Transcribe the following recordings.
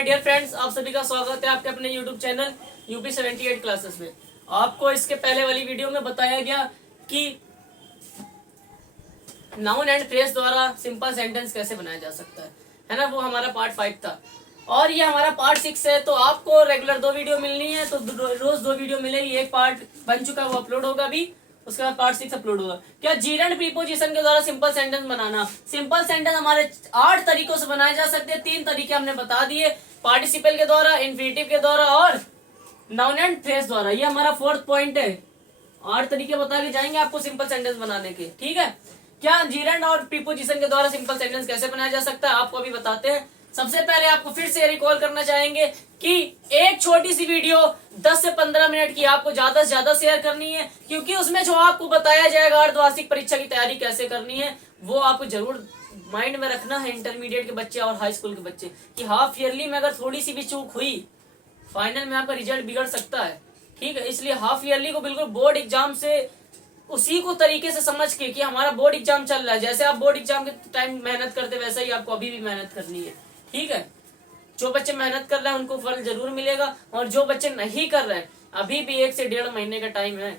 Dear friends, आप सभी का स्वागत है आपके अपने यूट्यूब चैनल यूपी 78 क्लासेस में। आपको इसके पहले वाली वीडियो में बताया गया कि नाउन एंड फ्रेज द्वारा सिंपल सेंटेंस कैसे बनाया जा सकता है ना। वो हमारा पार्ट 5 था और ये हमारा पार्ट 6 है। तो आपको रेगुलर 2 वीडियो मिलनी है, तो रोज 2 वीडियो मिलेगी। एक पार्ट बन चुका है, वो अपलोड होगा अभी, उसके बाद पार्ट 6 अपलोड होगा। क्या जीरेंड प्रीपोजिशन के द्वारा सिंपल सेंटेंस बनाना। सिंपल सेंटेंस हमारे 8 तरीकों से बनाए जा सकते हैं। 3 तरीके हमने बता दिए, पार्टिसिपल के द्वारा, इन्फिनिटिव के द्वारा और नाउन एंड फ्रेज द्वारा। ये हमारा 4th पॉइंट है। 8 तरीके बता के जाएंगे आपको सिंपल सेंटेंस बनाने के, ठीक है। क्या जीरेंड और प्रीपोजिशन के द्वारा सिंपल सेंटेंस कैसे बनाया जा सकता है, आपको अभी बताते हैं। सबसे पहले आपको फिर से रिकॉल करना चाहेंगे कि एक छोटी सी वीडियो 10 से 15 मिनट की आपको ज्यादा से ज्यादा शेयर करनी है, क्योंकि उसमें जो आपको बताया जाएगा अर्धवार्षिक परीक्षा की तैयारी कैसे करनी है, वो आपको जरूर माइंड में रखना है। इंटरमीडिएट के बच्चे और हाई स्कूल के बच्चे कि हाफ ईयरली में अगर थोड़ी सी भी चूक हुई, फाइनल में आपका रिजल्ट बिगड़ सकता है, ठीक है। इसलिए हाफ ईयरली को बिल्कुल बोर्ड एग्जाम से उसी को तरीके से समझ के कि हमारा बोर्ड एग्जाम चल रहा है, जैसे आप बोर्ड एग्जाम के टाइम मेहनत करते वैसा ही आपको अभी भी मेहनत करनी है, ठीक है। जो बच्चे मेहनत कर रहे हैं उनको फल जरूर मिलेगा, और जो बच्चे नहीं कर रहे हैं, अभी भी 1 से 1.5 महीने का टाइम है।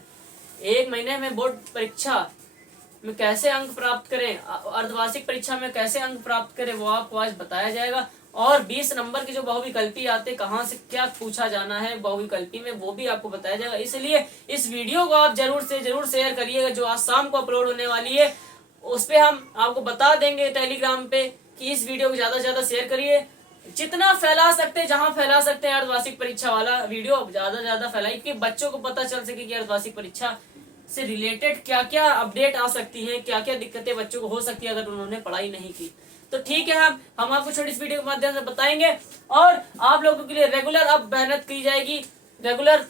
1 महीने में बोर्ड परीक्षा में कैसे अंक प्राप्त करें, अर्धवार्षिक परीक्षा में कैसे अंक प्राप्त करें, वो आपको आज बताया जाएगा। और 20 नंबर के जो बहुविकल्पी आते, कहाँ से क्या पूछा जाना है बहुविकल्पी में, वो भी आपको बताया जाएगा। इसलिए इस वीडियो को आप जरूर से जरूर शेयर करिएगा, जो आज शाम को अपलोड होने वाली है। उस पे हम आपको बता देंगे टेलीग्राम पे कि इस वीडियो को ज्यादा से ज्यादा शेयर करिए, जितना फैला सकते हैं, जहां फैला सकते हैं। अर्धवार्षिक परीक्षा वाला वीडियो ज्यादा से ज्यादा फैलाइए कि बच्चों को पता चल सके कि अर्धवार्षिक परीक्षा से रिलेटेड क्या क्या अपडेट आ सकती है, क्या क्या दिक्कतें बच्चों को हो सकती है अगर उन्होंने पढ़ाई नहीं की। तो ठीक है, हम आपको छोटी इस वीडियो के माध्यम से बताएंगे, और आप लोगों के लिए रेगुलर अब मेहनत की जाएगी। रेगुलर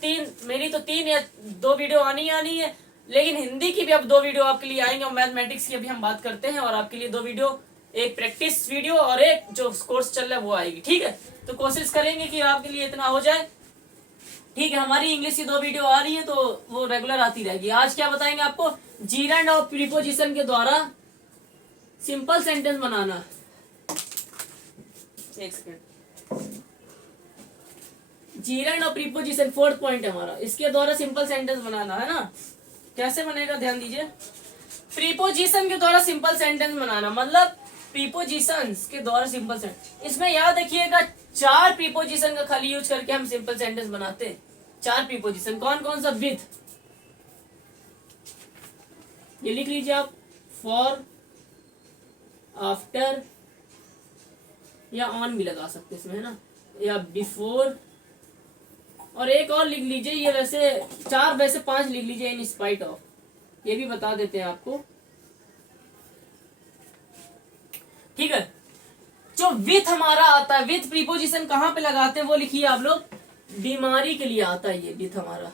मेरी तो 3 या 2 वीडियो आनी है, लेकिन हिंदी की भी अब 2 वीडियो आपके लिए आएंगे, और मैथमेटिक्स की अभी हम बात करते हैं, और आपके लिए 2 वीडियो, एक प्रैक्टिस वीडियो और एक जो कोर्स चल रहा है वो आएगी, ठीक है। तो कोशिश करेंगे कि आपके लिए इतना हो जाए, ठीक है। हमारी इंग्लिश की 2 वीडियो आ रही है, तो वो रेगुलर आती रहेगी। आज क्या बताएंगे आपको, जीरेंड और प्रीपोजिशन के द्वारा सिंपल सेंटेंस बनाना। एक सेकेंड, जीरेंड और प्रीपोजिशन 4th पॉइंट है हमारा, इसके द्वारा सिंपल सेंटेंस बनाना है ना। कैसे बनेगा, ध्यान दीजिए। प्रीपोजिशन के द्वारा सिंपल सेंटेंस बनाना मतलब प्रीपोजिशंस के द्वारा सिंपल सेंटेंस, इसमें याद रखिएगा 4 प्रीपोजिशन का खाली यूज करके हम सिंपल सेंटेंस बनाते हैं। 4 प्रीपोजिशन कौन कौन सा, विथ, ये लिख लीजिए आप, फॉर, आफ्टर, या ऑन भी लगा सकते इसमें, है ना, या बिफोर, और एक और लिख लीजिए, ये वैसे 4 वैसे 5 लिख लीजिए, इन स्पाइट ऑफ, ये भी बता देते हैं आपको, ठीक है। जो विथ हमारा आता है, विथ प्रीपोजिशन कहाँ पे लगाते हैं वो लिखिए आप लोग, बीमारी के लिए आता है ये विथ हमारा।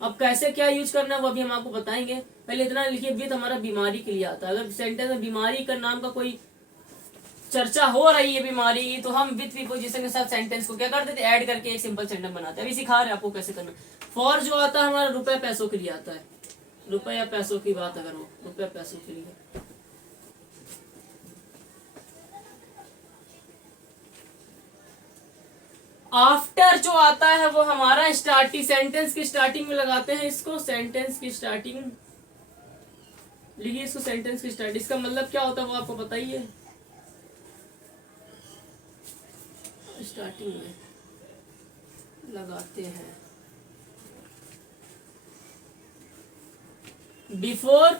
अब कैसे क्या यूज करना है वो अभी हम आपको बताएंगे, पहले इतना लिखिए, विथ हमारा बीमारी के लिए आता है। अगर सेंटेंस में बीमारी का नाम का कोई चर्चा हो रही है बीमारी, तो हम विथ प्रीपोजिशन के साथ सेंटेंस को क्या कर देते हैं, ऐड करके एक सिंपल सेंटेंस बनाते हैं। अभी सिखा रहे हैं आपको कैसे करना। फॉर जो आता है हमारा रुपए पैसों के लिए आता है, रुपए या पैसों की बात अगर हो, रुपए पैसों के लिए। आफ्टर जो आता है वो हमारा स्टार्टिंग, सेंटेंस की स्टार्टिंग में लगाते हैं इसको, सेंटेंस की स्टार्टिंग लिखिए इसको, सेंटेंस की स्टार्टिंग। इसका मतलब क्या होता है वो आपको बताइए, स्टार्टिंग में लगाते हैं। बिफोर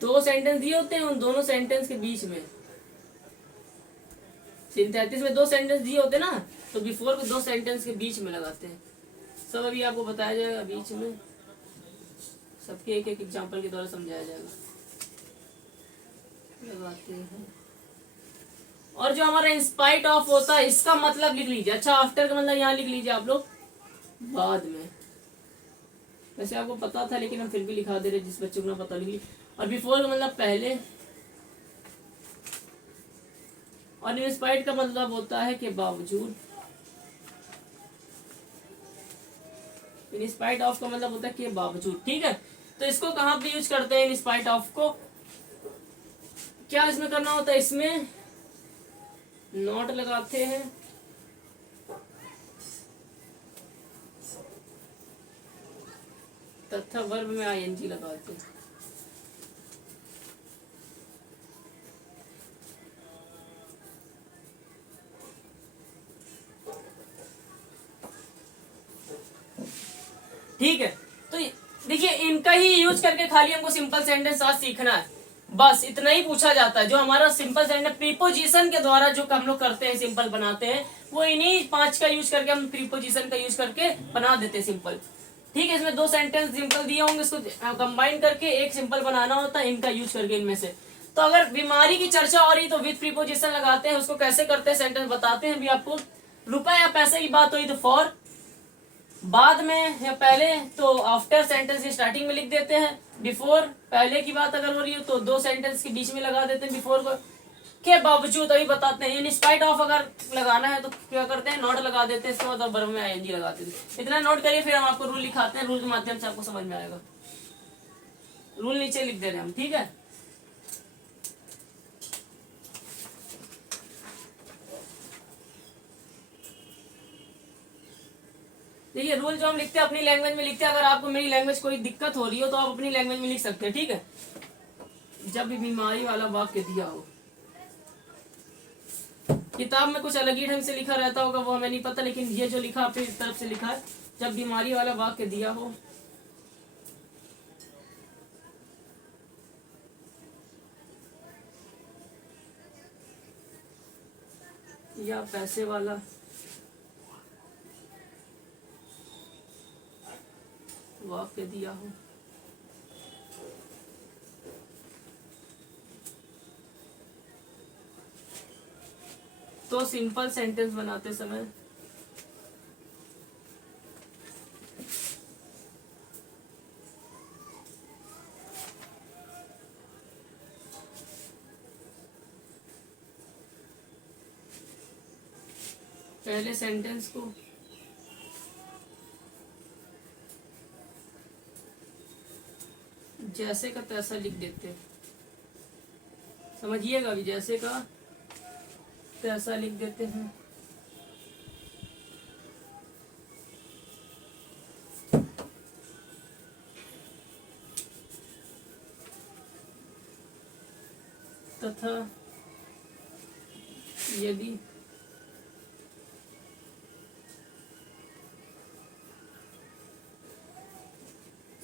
2 सेंटेंस दिए होते हैं, उन दोनों सेंटेंस के बीच में, 37 में 2 सेंटेंस दिए होते ना, तो बिफोर को 2 सेंटेंस के बीच में लगाते हैं। सब अभी आपको बताया जाएगा, बीच में सबके एक एक एग्जांपल के द्वारा समझाया जाएगा, लगाते हैं। और जो हमारा इंस्पाइट ऑफ होता है, इसका मतलब लिख लीजिए। अच्छा, आफ्टर का मतलब यहाँ लिख लीजिए आप लोग, बाद में। वैसे आपको पता था लेकिन हम फिर भी लिखा दे रहे, जिस बच्चों को ना पता लिख ली। और बिफोर का मतलब पहले, और इंस्पाइट का मतलब होता है कि बावजूद। इंस्पाइट ऑफ का मतलब होता है कि बावजूद, ठीक है। तो इसको कहाँ पे यूज करते हैं इंस्पाइट ऑफ को, क्या इसमें करना होता है, इसमें नॉट लगाते हैं, तथा वर्ब में आईएनजी लगाते हैं। ठीक है, तो देखिए इनका ही यूज करके खाली हमको सिंपल सेंटेंस आज सीखना है, बस इतना ही पूछा जाता है। जो हमारा सिंपल सेंटेंस प्रीपोजिशन के द्वारा जो हम लोग करते हैं, सिंपल बनाते हैं, वो इन्हीं 5 का यूज करके हम प्रीपोजिशन का यूज करके बना देते हैं सिंपल। ठीक है, इसमें 2 सेंटेंस सिंपल दिए होंगे, इसको कंबाइन करके एक सिंपल बनाना होता है इनका यूज करके इनमें से। तो अगर बीमारी की चर्चा हो रही तो विद प्रीपोजिशन लगाते हैं, उसको कैसे करते हैं सेंटेंस बताते हैं भी आपको। रुपए या पैसे की बात हुई तो फॉर, बाद में या पहले तो आफ्टर सेंटेंस की स्टार्टिंग में लिख देते हैं। बिफोर पहले की बात अगर हो रही हो तो 2 सेंटेंस के बीच में लगा देते हैं बिफोर को, के बावजूद अभी बताते हैं। इन स्पाइट ऑफ अगर लगाना है तो क्या करते हैं, नॉट लगा देते हैं, इसके बाद वर्ब में आईएनजी लगाते हैं। इतना नोट करिए, फिर हम आपको रूल लिखाते हैं, रूल के माध्यम से आपको समझ में आएगा। रूल नीचे लिख दे रहे हैं हम, ठीक है। देखिए रूल जो हम लिखते हैं अपनी लैंग्वेज में लिखते हैं। अगर आपको मेरी लैंग्वेज कोई दिक्कत हो रही हो तो आप अपनी लैंग्वेज में लिख सकते हैं, ठीक है। जब भी बीमारी वाला वाक्य दिया हो, किताब में कुछ अलग ही ढंग से लिखा रहता होगा, वो हमें नहीं पता, लेकिन ये जो लिखा अपनी तरफ से लिखा है, जब बीमारी वाला वाक्य दिया हो या पैसे वाला वाक्य दिया हो तो सिंपल सेंटेंस बनाते समय पहले सेंटेंस को जैसे का तैसा लिख देते हैं, समझिएगा भी, जैसे का तैसा लिख देते हैं। तथा यदि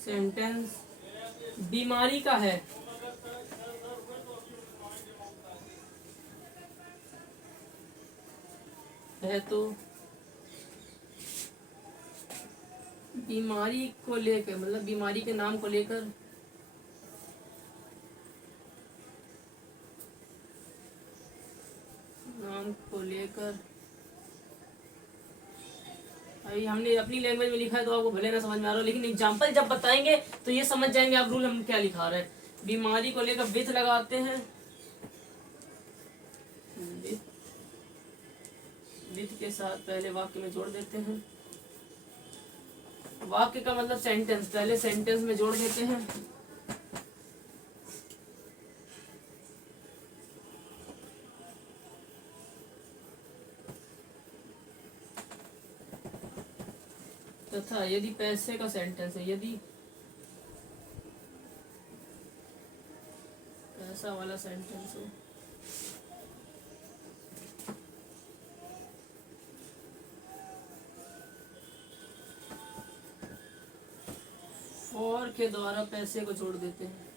सेंटेंस बीमारी का है तो बीमारी को लेकर, मतलब बीमारी के नाम को लेकर अभी हमने अपनी लैंग्वेज में लिखा है तो आपको भले ना समझ में आ रहा हो, लेकिन एग्जांपल जब बताएंगे तो ये समझ जाएंगे आप रूल हम क्या लिखा रहे हैं। बीमारी को लेकर विथ लगाते हैं, विथ के साथ पहले वाक्य में जोड़ देते हैं। वाक्य का मतलब सेंटेंस, पहले सेंटेंस में जोड़ देते हैं। तथा यदि पैसे का सेंटेंस है, यदि पैसा वाला सेंटेंस हो फॉर के द्वारा पैसे को जोड़ देते हैं।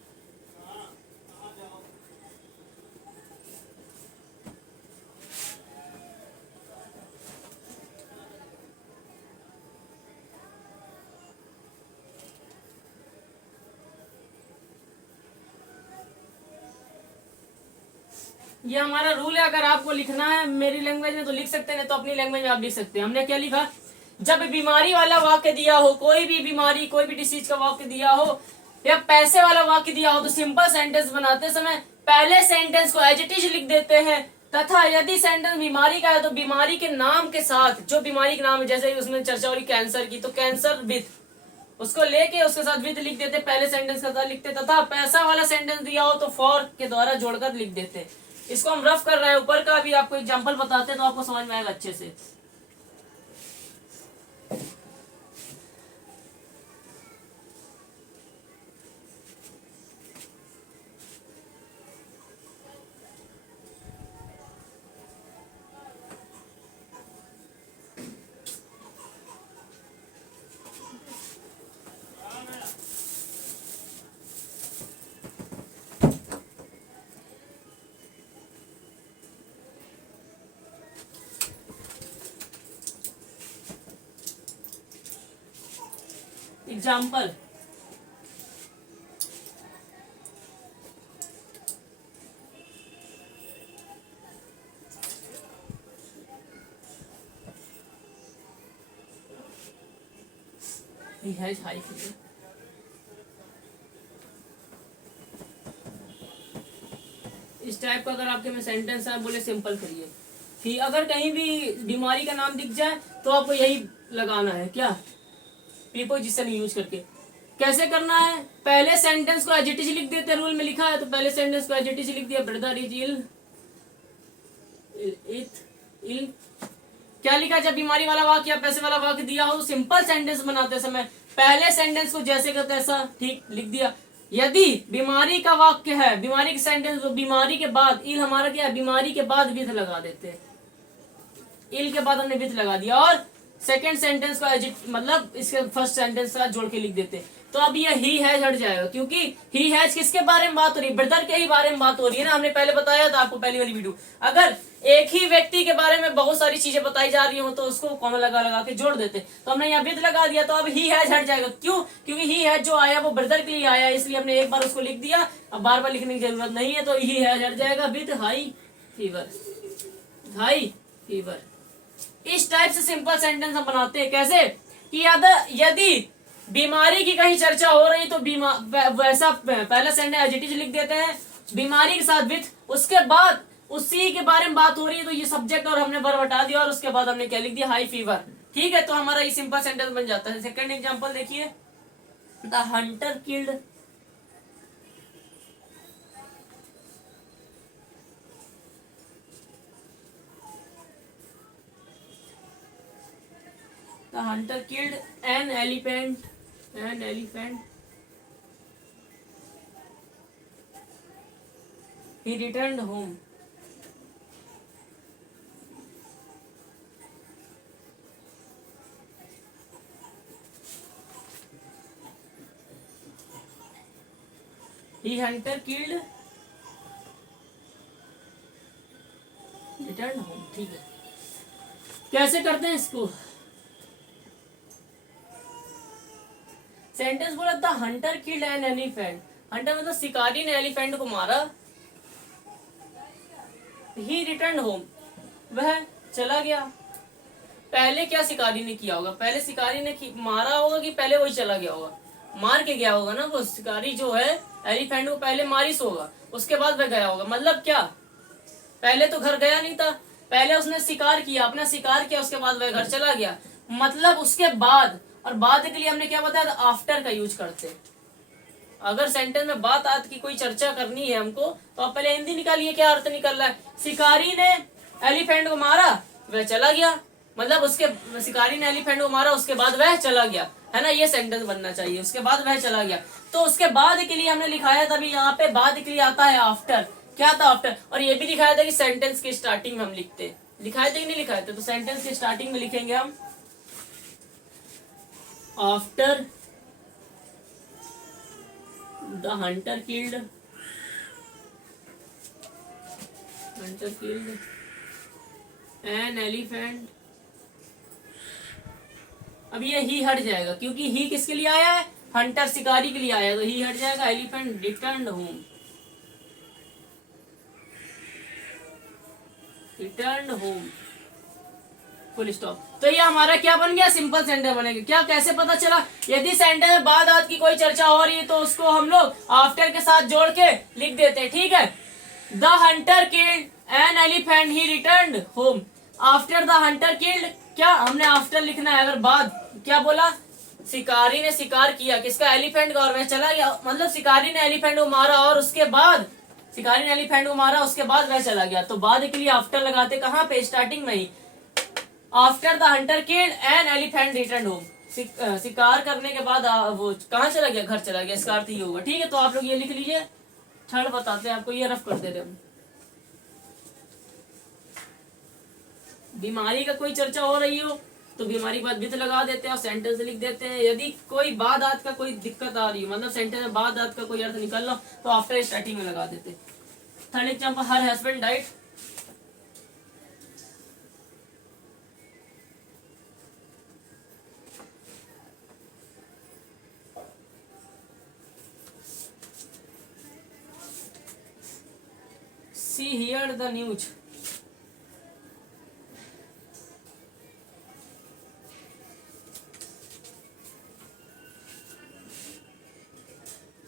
ये हमारा रूल है। अगर आपको लिखना है मेरी लैंग्वेज में तो लिख सकते हैं, तो अपनी लैंग्वेज में आप लिख सकते हैं। हमने क्या लिखा, जब बीमारी वाला वाक्य दिया हो, कोई भी बीमारी कोई भी डिसीज का वाक्य दिया हो या पैसे वाला वाक्य दिया हो तो सिंपल सेंटेंस बनाते समय पहले सेंटेंस को एज इट इज लिख देते हैं। तथा यदि सेंटेंस बीमारी का है तो बीमारी के नाम के साथ, जो बीमारी का नाम है, जैसे उसमें चर्चा हो रही कैंसर की तो कैंसर विथ उसको लेके उसके साथ विथ लिख देते, पहले सेंटेंस के साथ लिखते। तथा पैसा वाला सेंटेंस दिया हो तो फॉर के द्वारा जोड़कर लिख देते। इसको हम रफ कर रहे हैं, ऊपर का भी आपको एग्जांपल बताते हैं तो आपको समझ में आएगा अच्छे से। Example, he has high fever। इस टाइप का अगर आपके में सेंटेंस है, बोले सिंपल करिए। कि अगर कहीं भी बीमारी का नाम दिख जाए तो आपको यही लगाना है, क्या, प्रीपोजिशन यूज करके। कैसे करना है, पहले सेंटेंस को एज इट इज लिख देते हैं, रूल में लिखा है, तो पहले सेंटेंस को एज इट इज लिख दिया, ब्रदर इज इल, इल क्या लिखा है, जब बीमारी वाला वाक्य या पैसे वाला वाक्य दिया हो, सिंपल सेंटेंस बनाते समय पहले सेंटेंस को जैसे का तैसा ठीक लिख दिया। यदि बीमारी का वाक्य है, बीमारी के सेंटेंस, तो बीमारी के बाद इल हमारा क्या है, बीमारी के बाद विथ लगा देते हैं, इल के बाद हमने विथ लगा दिया, और सेकंड सेंटेंस को एज इट मतलब इसके फर्स्ट सेंटेंस के साथ जोड़ के लिख देते। तो अब ये ही हैज हट जाएगा, क्योंकि ही हैज किसके बारे में बात हो रही है, ब्रदर के ही बारे में बात हो रही है ना। हमने पहले बताया था आपको पहली वाली वीडियो, अगर एक ही व्यक्ति के बारे में बहुत सारी चीजें बताई जा रही हो तो उसको कॉमा लगा लगा के जोड़ देते, तो हमने यहाँ विद लगा दिया, तो अब ही हैज हट जाएगा। क्यों, क्योंकि ही हैज जो आया वो ब्रदर के लिए आया, इसलिए हमने एक बार उसको लिख दिया, अब बार बार लिखने की जरूरत नहीं है, तो ही हैज हट जाएगा with high fever, high fever. इस टाइप से सिंपल सेंटेंस हम बनाते हैं। कैसे कि यदि बीमारी की कहीं चर्चा हो रही तो वैसा पहला सेंटेंस एज इट इज लिख देते हैं, बीमारी के साथ विथ, उसके बाद उसी के बारे में बात हो रही है तो ये सब्जेक्ट और हमने वर्ब हटा दिया, और उसके बाद हमने क्या लिख दिया, हाई फीवर। ठीक है, तो हमारा ये सिंपल सेंटेंस बन जाता है। सेकंड एग्जांपल देखिए, the hunter killed, The hunter killed an elephant. He returned home. He hunter killed, returned home। ठीक है, कैसे करते हैं इसको, सेंटेंस बोला था Hunter killed an elephant, Hunter मतलब शिकारी ने एलिफेंट को मारा, ही रिटर्न होम, वह चला गया। पहले क्या शिकारी ने किया होगा, पहले शिकारी ने मारा होगा कि पहले वही चला गया होगा, मार के गया होगा ना, वो शिकारी जो है एलिफेंट को पहले मारिस होगा, उसके बाद वह गया होगा। मतलब क्या, पहले तो घर गया नहीं था, पहले उसने शिकार किया, अपना शिकार किया, उसके बाद वह घर चला गया, मतलब उसके बाद। और बाद के लिए हमने क्या बताया था, आफ्टर का यूज करते। अगर सेंटेंस में बात आत की कोई चर्चा करनी है हमको, तो आप पहले हिंदी निकालिए, क्या अर्थ निकल रहा है। शिकारी ने एलिफेंट को मारा, वह चला गया, मतलब उसके शिकारी ने एलिफेंट को मारा, उसके बाद वह चला गया, है ना, ये सेंटेंस बनना चाहिए। उसके बाद वह चला गया, तो उसके बाद के लिए हमने लिखाया था, अभी यहाँ पे बाद के लिए आता है आफ्टर। क्या था आफ्टर, और ये भी लिखाया था कि सेंटेंस के स्टार्टिंग में हम लिखते, लिखाए थे कि नहीं लिखाए थे, तो सेंटेंस के स्टार्टिंग में लिखेंगे हम after the hunter killed an elephant. अब ये ही हट जाएगा, क्योंकि ही किसके लिए आया है, हंटर शिकारी के लिए आया है, तो ही हट जाएगा, elephant return home, return home, full stop. तो ये हमारा क्या बन गया, सिंपल सेंटेंस बनेगा। क्या, कैसे पता चला, यदि सेंटेंस में बाद आत की कोई चर्चा हो रही है तो उसको हम लोग आफ्टर के साथ जोड़ के लिख देते हैं। ठीक है, the hunter killed an elephant, he returned home. After the hunter killed, क्या हमने आफ्टर लिखना है, अगर बाद क्या बोला, शिकारी ने शिकार किया किसका, एलिफेंट का, और वह चला गया, मतलब शिकारी ने एलिफेंट को मारा और उसके बाद शिकारी ने एलिफेंट को मारा, उसके बाद वह चला गया, तो बाद के लिए आफ्टर लगाते, कहाँ पे, स्टार्टिंग में ही। After the hunter killed an elephant return home, शिकार करने के बाद वो कहाँ चला गया, घर चला गया, इसका अर्थ ये होगा। ठीक है, तो आप लोग ये लिख लीजिए, थर्ड बताते हैं आपको, ये रफ कर दे रहे हम। बीमारी का कोई चर्चा हो रही हो तो बीमारी के बाद विथ लगा देते हैं और सेंटेंस लिख देते हैं। यदि कोई बाद आत का कोई दिक्कत आ रही है, मतलब सेंटेंस में बाद आत का कोई अर्थ निकल लो, तो आफ्टर स्टार्टिंग में लगा देते। Third example, her husband died, she hear the news.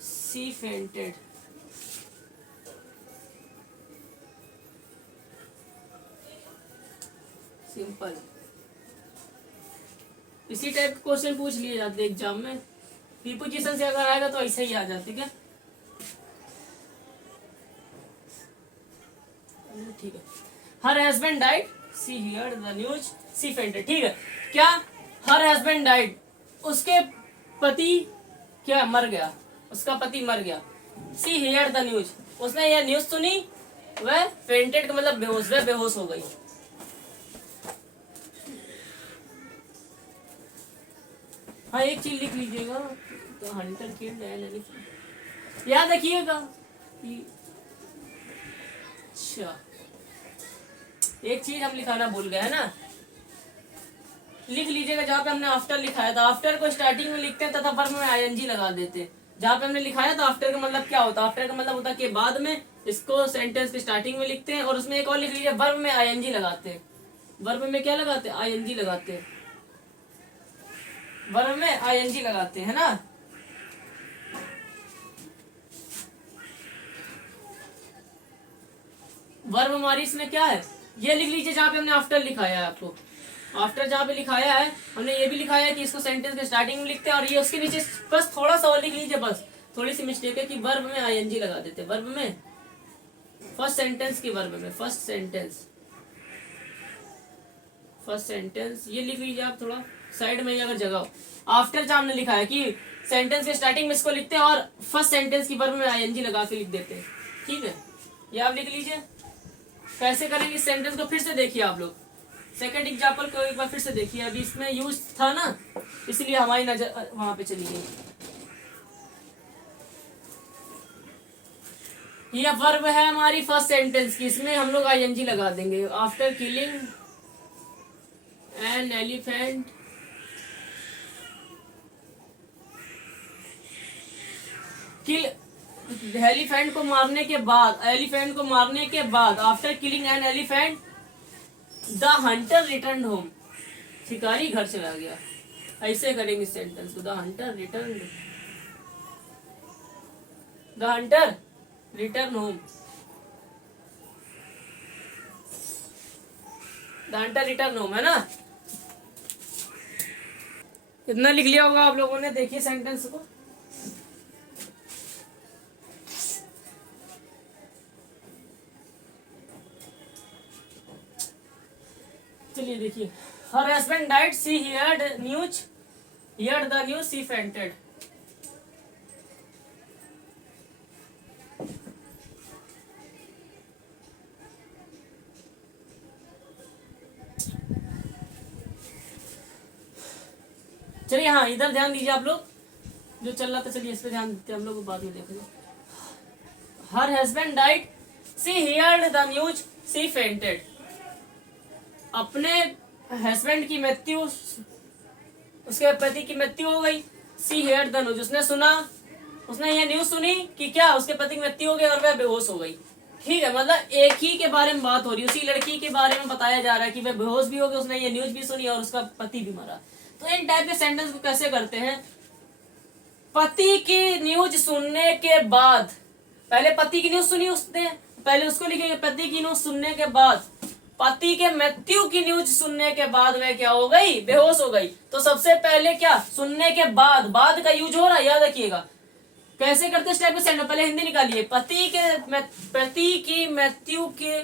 She fainted. Simple. इसी टाइप के क्वेश्चन पूछ लिए जाते एग्जाम में, प्रीपोजिशन से अगर आएगा तो ऐसे ही आ जाते। क्या ठीक है। Her husband died, she hear the news, she fainted. ठीक है। क्या हर हस्बैंड डाइड, उसके पति क्या मर गया, उसका पति मर गया। सी हियर द न्यूज, उसने यह न्यूज सुनी। वह फेंटेड का मतलब बेहोश, वह बेहोश हो गई। हाँ एक चीज लिख लीजिएगा, तो हंटर किल्ड एन एलिफेंट, याद रखिएगा। अच्छा एक चीज हम लिखाना भूल गए है ना, लिख लीजिएगा। जहाँ पे हमने आफ्टर लिखाया था, आफ्टर को स्टार्टिंग में लिखते हैं तथा वर्ब में आईएनजी लगा देते हैं। जहाँ पे हमने लिखाया था आफ्टर का मतलब क्या होता है, आफ्टर का मतलब होता है कि बाद में, इसको सेंटेंस की स्टार्टिंग में लिखते हैं। और उसमें एक और लिख लीजिए, वर्ब में आईएनजी लगाते हैं। वर्ब में क्या लगाते हैं, आईएनजी लगाते हैं। वर्ब में आईएनजी लगाते हैं ना। वर्ब हमारी इसमें क्या है, ये लिख लीजिए जहाँ पे हमने आफ्टर लिखाया है। आपको आफ्टर जहाँ पे लिखाया है, हमने ये भी लिखाया है कि इसको सेंटेंस के स्टार्टिंग में लिखते हैं। और ये उसके नीचे बस थोड़ा सा और लिख लीजिए, बस थोड़ी सी मिस्टेक है कि वर्ब में आईएनजी लगा देते हैं। वर्ब में फर्स्ट सेंटेंस की, वर्ब में फर्स्ट सेंटेंस, फर्स्ट सेंटेंस ये लिख लीजिए आप थोड़ा साइड में अगर जगह हो। आफ्टर जहाँ हमने लिखा है कि सेंटेंस के स्टार्टिंग में इसको लिखते हैं और फर्स्ट सेंटेंस की वर्ब में आईएनजी लगा के लिख देते हैं। ठीक है, ये आप लिख लीजिए। कैसे करेंगे इस सेंटेंस को फिर से देखिए आप लोग, सेकंड एग्जाम्पल को एक बार फिर से देखिए। अभी इसमें यूज था ना, इसलिए हमारी नजर वहां पे चली गई। ये वर्ब है हमारी फर्स्ट सेंटेंस की, इसमें हम लोग आईएनजी लगा देंगे। After killing an elephant, kill elephant को मारने के बाद, एलिफेंट को मारने के बाद, after killing an elephant the Hunter return home, शिकारी घर चला गया। ऐसे करेंगे सेंटेंस को, the Hunter return, the Hunter return home, the Hunter return home, है ना। इतना लिख लिया होगा आप लोगों ने। देखिए सेंटेंस को, चलिए देखिए। Her husband died, she heard news, heard the news, she fainted. चलिए हाँ इधर ध्यान दीजिए आप लोग, जो चल रहा था चलिए इस पे ध्यान देते हम लोग, बाद में देखेंगे। Her husband died, she heard the news, she fainted. अपने हस्बैंड की मृत्यु, उसके पति की मृत्यु हो गई। सी हियर्ड द न्यूज, उसने सुना, उसने ये न्यूज सुनी कि क्या उसके पति की मृत्यु हो गई और वह बेहोश हो गई। ठीक है, मतलब एक ही के बारे में बात हो रही है, उसी लड़की के बारे में बताया जा रहा है कि वह बेहोश भी हो गई, उसने ये न्यूज भी सुनी और उसका पति भी मरा। तो इन टाइप के सेंटेंस को कैसे करते हैं, पति की न्यूज सुनने के बाद, पहले पति की न्यूज सुनी उसने, पहले उसको लिखेंगे पति की न्यूज सुनने के बाद, पति के मृत्यु की न्यूज सुनने के बाद वह क्या हो गई, बेहोश हो गई। तो सबसे पहले क्या, सुनने के बाद, बाद का यूज हो रहा है, याद रखिएगा। कैसे करते इस टाइप के सेंटेंस, पहले हिंदी निकालिए। पति की मृत्यु के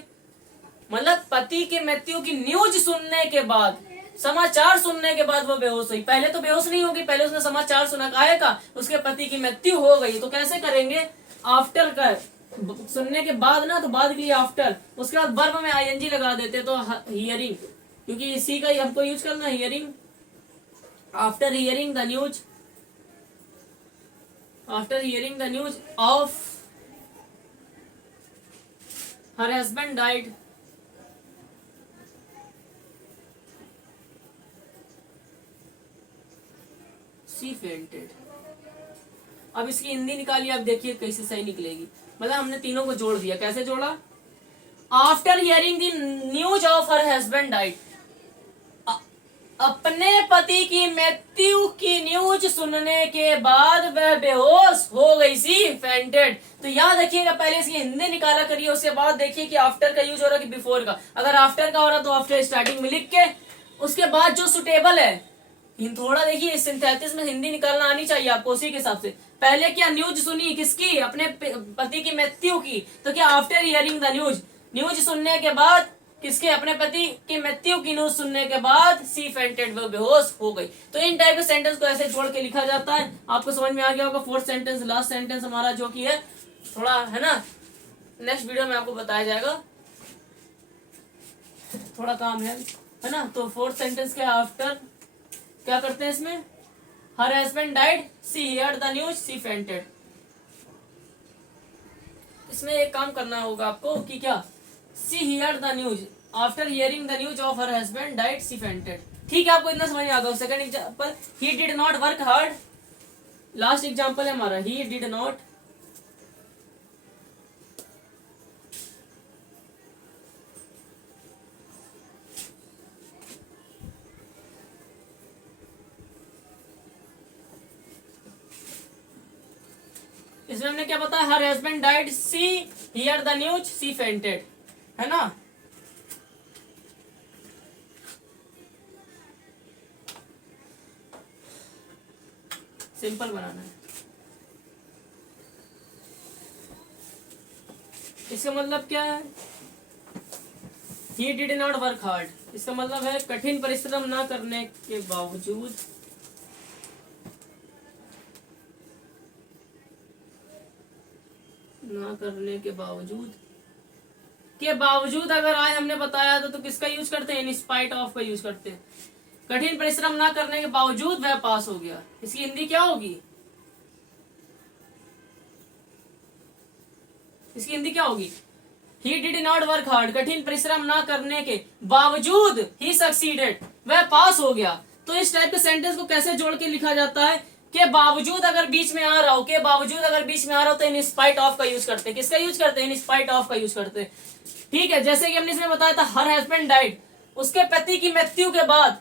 मतलब पति के मृत्यु की न्यूज सुनने के बाद, समाचार सुनने के बाद वो बेहोश हुई। पहले तो बेहोश नहीं होगी, पहले उसने समाचार सुना, काहे का, उसके पति की मृत्यु हो गई। तो कैसे करेंगे, आफ्टर का, सुनने के बाद ना, तो बाद के लिए आफ्टर, उसके बाद वर्ब में आईएनजी लगा देते तो हियरिंग, क्योंकि इसी का हमको यूज करना, hearing. After hearing the news, after hearing the news of her husband died, she fainted. अब इसकी हिंदी निकालिए, आप देखिए कैसे सही निकलेगी। मतलब हमने तीनों को जोड़ दिया, कैसे जोड़ा, after hearing the news of her husband died, अपने पति की मृत्यु की न्यूज सुनने के बाद वह बेहोश हो गई सी, फेंटेड। तो याद रखिएगा, पहले इसकी हिंदी निकाला करिए, उसके बाद देखिए कि आफ्टर का यूज हो रहा है कि बिफोर का। अगर आफ्टर का हो रहा तो आफ्टर स्टार्टिंग में लिख के उसके बाद जो सुटेबल है, थोड़ा देखिए सिंथेसिस में हिंदी निकालना आनी चाहिए आपको उसी के हिसाब से। पहले क्या न्यूज सुनी किसकी, अपने पति की मृत्यु की, तो क्या after hearing the news, news सुनने के बाद किसके, अपने पति की मृत्यु की न्यूज सुनने के बाद सी फेंटेड, वो बेहोश हो गई। तो इन टाइप के सेंटेंस को ऐसे जोड़ के लिखा जाता है। आपको समझ में आ गया होगा। फोर्थ सेंटेंस, लास्ट सेंटेंस हमारा जो कि है थोड़ा है ना, नेक्स्ट वीडियो में आपको बताया जाएगा, थोड़ा काम है ना। तो फोर्थ सेंटेंस के आफ्टर क्या करते हैं इसमें, her husband died, she heard the news, she fainted. इसमें एक काम करना होगा आपको कि क्या, she heard the news, after hearing the news of her husband died, she fainted. ठीक है, आपको इतना समझ में आ गया। Second example, he did not work hard, last example है हमारा, ही डिड नॉट इसमें हमने क्या बताया, her husband died, she hear the news, she fainted, है ना। सिंपल बनाना है। इसका मतलब क्या है, ही डिड नॉट वर्क हार्ड, इसका मतलब है कठिन परिश्रम ना करने के बावजूद, ना करने के बावजूद, के बावजूद अगर आए हमने बताया तो किसका यूज करते हैं, इन स्पाइट ऑफ का यूज करते हैं। कठिन परिश्रम ना करने के बावजूद वह पास हो गया, इसकी हिंदी क्या होगी, इसकी हिंदी क्या होगी, ही डिड नॉट वर्क हार्ड, कठिन परिश्रम ना करने के बावजूद ही सक्सीडेड, वह पास हो गया। तो इस टाइप के सेंटेंस को कैसे जोड़ के लिखा जाता है, के बावजूद अगर बीच में आ रहा हो, के बावजूद अगर बीच में आ रहा हो तो इन स्पाइट ऑफ का यूज करते हैं। किसका यूज करते हैं, इन स्पाइट ऑफ का यूज करते हैं। ठीक है, जैसे कि हमने इसमें बताया था, हर हस्बैंड डाइड, उसके पति की मृत्यु के बाद,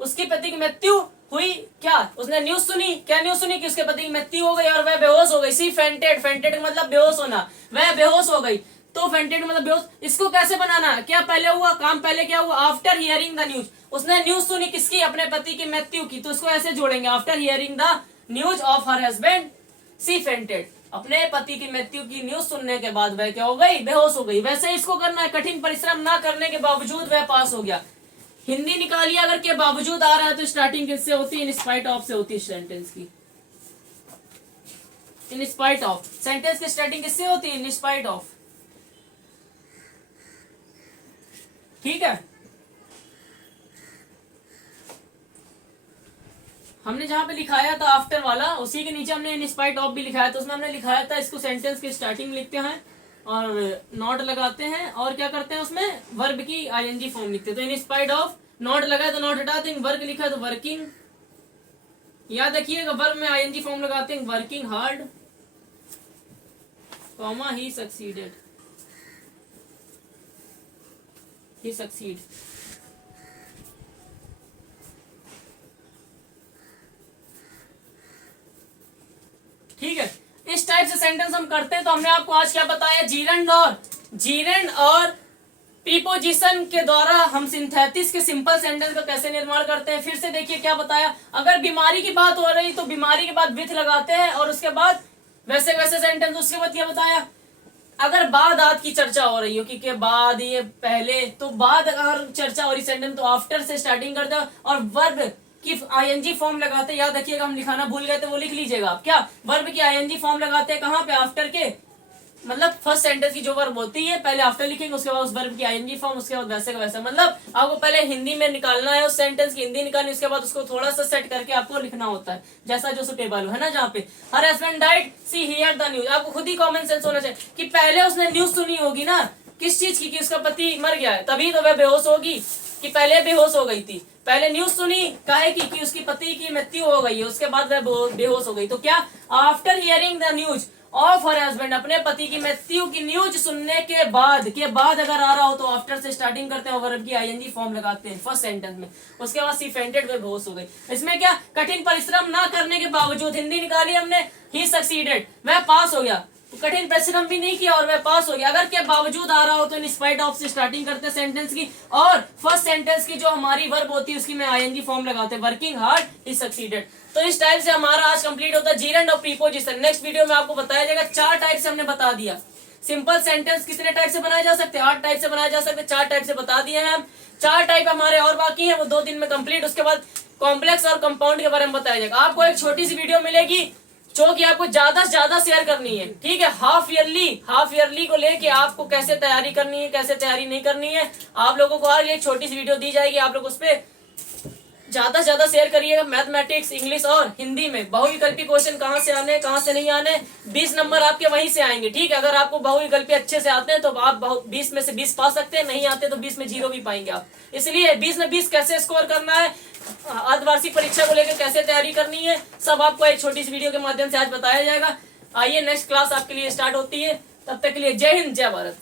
उसके पति की मृत्यु हुई, क्या उसने न्यूज सुनी, क्या न्यूज सुनी कि उसके पति की मृत्यु हो गई और वह बेहोश हो गई, सी फेंटेड, फेंटेड मतलब बेहोश होना, वह बेहोश हो गई। तो फेंटेड मतलब बेहोश। इसको कैसे बनाना, क्या पहले हुआ काम, पहले क्या हुआ, आफ्टर हियरिंग द न्यूज, उसने न्यूज सुनी किसकी, अपने पति की मृत्यु की, तो इसको ऐसे जोड़ेंगे, after hearing the news of her husband, she fainted, अपने पति की मृत्यु की न्यूज सुनने के बाद वह क्या हो गई, बेहोश हो गई। वैसे इसको करना है, कठिन परिश्रम ना करने के बावजूद वह पास हो गया। हिंदी निकालिए, अगर के बावजूद आ रहा है तो स्टार्टिंग किससे होती है, इन स्पाइट ऑफ से होती है सेंटेंस की, इन स्पाइट ऑफ, सेंटेंस की स्टार्टिंग किससे होती है, इन स्पाइट ऑफ। ठीक है, हमने जहां पे लिखाया था आफ्टर वाला, उसी के नीचे हमने इन स्पाइट ऑफ भी लिखाया था। उसमें हमने लिखाया था इसको सेंटेंस की स्टार्टिंग लिखते हैं और नॉट लगाते हैं, और क्या करते हैं उसमें वर्ब की आईएनजी फॉर्म लिखते हैं। तो इन स्पाइट ऑफ, नॉट लगा तो नॉट हटा देंगे, वर्क लिखा तो वर्किंग, याद रखिएगा वर्ब में आईएनजी फॉर्म लगाते हैं, वर्किंग हार्ड, कॉमा ही सक्सीडेड, ही सक्सीड। ठीक है, इस टाइप से सेंटेंस हम करते हैं। तो हमने आपको आज क्या बताया, जीरेंड और प्रीपोजिशन के द्वारा हम सिंथेसिस के सिंपल सेंटेंस का कैसे निर्माण करते हैं। फिर से देखिए क्या बताया, अगर बीमारी की बात हो रही तो बीमारी के बाद विथ लगाते हैं और उसके बाद वैसे वैसे सेंटेंस। उसके बाद क्या बताया, अगर बाद आद की चर्चा हो रही हो कि के बाद ये पहले, तो बाद अगर चर्चा हो रही सेंटेंस तो आफ्टर से स्टार्टिंग करते हैं और वर्ब की आईएनजी फॉर्म लगाते हैं। याद रखिएगा, हम लिखाना भूल गए तो वो लिख लीजिएगा आप, क्या वर्ब की आईएनजी फॉर्म लगाते हैं कहाँ पे, आफ्टर के, मतलब फर्स्ट सेंटेंस की जो वर्ब होती है पहले आफ्टर लिखेंगे, उसके बाद उस वर्ब की आईएनजी फॉर्म, उसके बाद वैसे का वैसा। मतलब आपको पहले हिंदी में निकालना है, उस सेंटेंस की हिंदी निकालनी, उसके बाद उसको थोड़ा सा सेट करके आपको लिखना होता है जैसा जो सुटेबल हो, है ना। जहाँ पे हर husband died, she hear the news, आपको खुद ही कॉमन सेंस होना चाहिए कि पहले उसने न्यूज सुनी होगी ना, किस चीज की, कि उसका पति मर गया है, तभी तो वह बेहोश होगी, कि पहले बेहोश हो गई थी, पहले न्यूज सुनी काहे की, उसकी पति की मृत्यु हो गई है, उसके बाद वह बेहोश हो गई। तो क्या, after hearing the news of her husband, अपने पति की मृत्यु की न्यूज सुनने के बाद अगर आ रहा हो तो आफ्टर से स्टार्टिंग करते हैं, वर्ब की आईएनजी फॉर्म लगाते हैं फर्स्ट सेंटेंस में। उसके बाद सी फेंटेड वे बेहोश हो गई। इसमें क्या, कठिन परिश्रम ना करने के बावजूद, हिंदी निकाली हमने, ही सक्सीडेड, वह पास हो गया, कठिन परिश्रम भी नहीं किया और वह पास हो गया। अगर के बावजूद आ रहा हो तो इन स्पाइट ऑफ से स्टार्टिंग करते हैं सेंटेंस की, और फर्स्ट सेंटेंस की जो हमारी वर्ब होती है उसकी मैं आईएनजी फॉर्म लगाते हैं, वर्किंग हार्ड ही सक्सीडेड। तो इस टाइप से हमारा आज कंप्लीट होता है जीरेंड ऑफ प्रीपोजिशन। नेक्स्ट वीडियो में आपको बताया जाएगा, 4 टाइप से हमने बता दिया। सिंपल सेंटेंस कितने टाइप से बनाए जा सकते हैं, 8 टाइप से बनाए जा सकते हैं, 4 टाइप से बता दिए हैं हम। 4 टाइप हमारे और बाकी हैं, वो 2 दिन में कंप्लीट। उसके बाद कॉम्प्लेक्स और कंपाउंड के बारे में बताया जाएगा। आपको एक छोटी सी वीडियो मिलेगी जो कि आपको ज्यादा से ज्यादा शेयर करनी है, ठीक है। हाफ ईयरली को लेके आपको कैसे तैयारी करनी है, कैसे तैयारी नहीं करनी है, आप लोगों को आज एक छोटी सी वीडियो दी जाएगी। आप लोग उस पर ज्यादा से ज्यादा शेयर करिएगा। मैथमेटिक्स, इंग्लिश और हिंदी में बहुविकल्पी क्वेश्चन कहाँ से आने, कहाँ से नहीं आने, 20 नंबर आपके वहीं से आएंगे, ठीक है। अगर आपको बहुविकल्पी अच्छे से आते हैं तो आप 20 में से 20 पा सकते हैं, नहीं आते तो 20 में 0 भी पाएंगे आप। इसलिए 20 में 20 कैसे स्कोर करना है, अर्धवार्षिक परीक्षा को लेकर कैसे तैयारी करनी है, सब आपको एक छोटी सी वीडियो के माध्यम से आज बताया जाएगा। आइए नेक्स्ट क्लास आपके लिए स्टार्ट होती है, तब तक के लिए जय हिंद, जय भारत।